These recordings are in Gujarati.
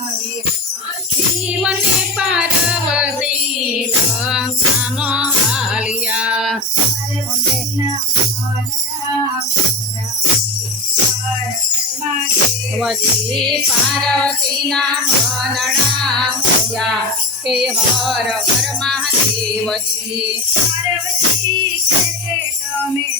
શિવને પાર્વતી હાલ્યા વજી પાર્વતીના મનડા મોયા હે હર હર મહાદેવજી પાર્વતી કે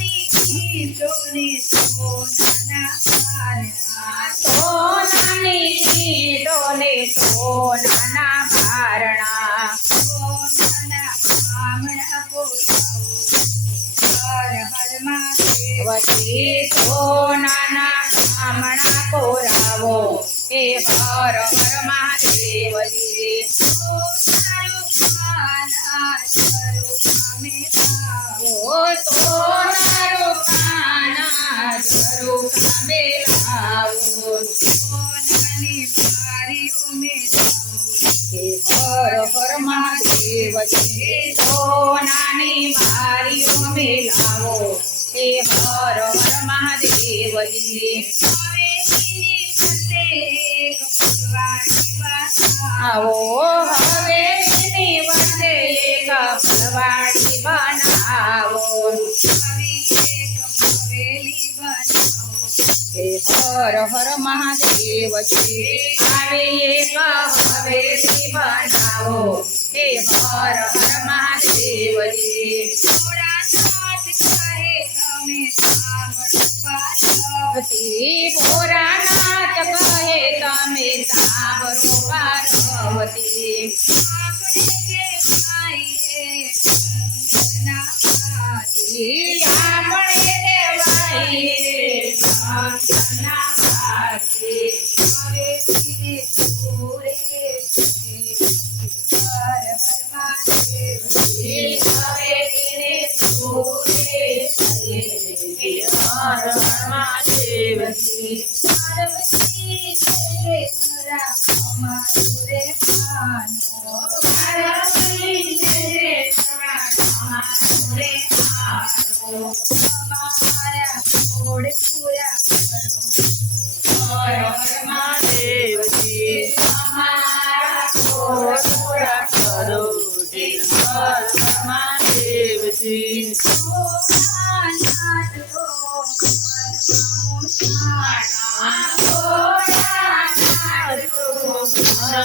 મહાદેવજી સોનાની ડોલે સોનાના ભારણા વચ્ચે સોનાના કામણા કોરાવો હે હર હર મહાદેવજી ઓ સોનારો કાના કામે લાવો હે હર હર મહાદેવજી સોનાની મારી અમે લાવો હે હર હર મહાદેવજી આવો હવે એની વચ્ચે એક ફરવાડી બનાવો. હે હર હર મહાદેવજી આવે એક હવેલી બનાવો હે હર હર મહાદેવજી પાર્વતી પુરાનાથ કહે તમે મહાદેવજી. પાર્વતી છે તમારે હારો. હર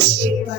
Shiva,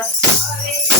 I'm sorry.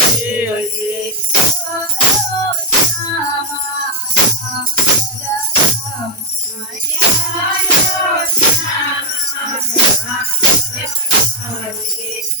Hallelujah.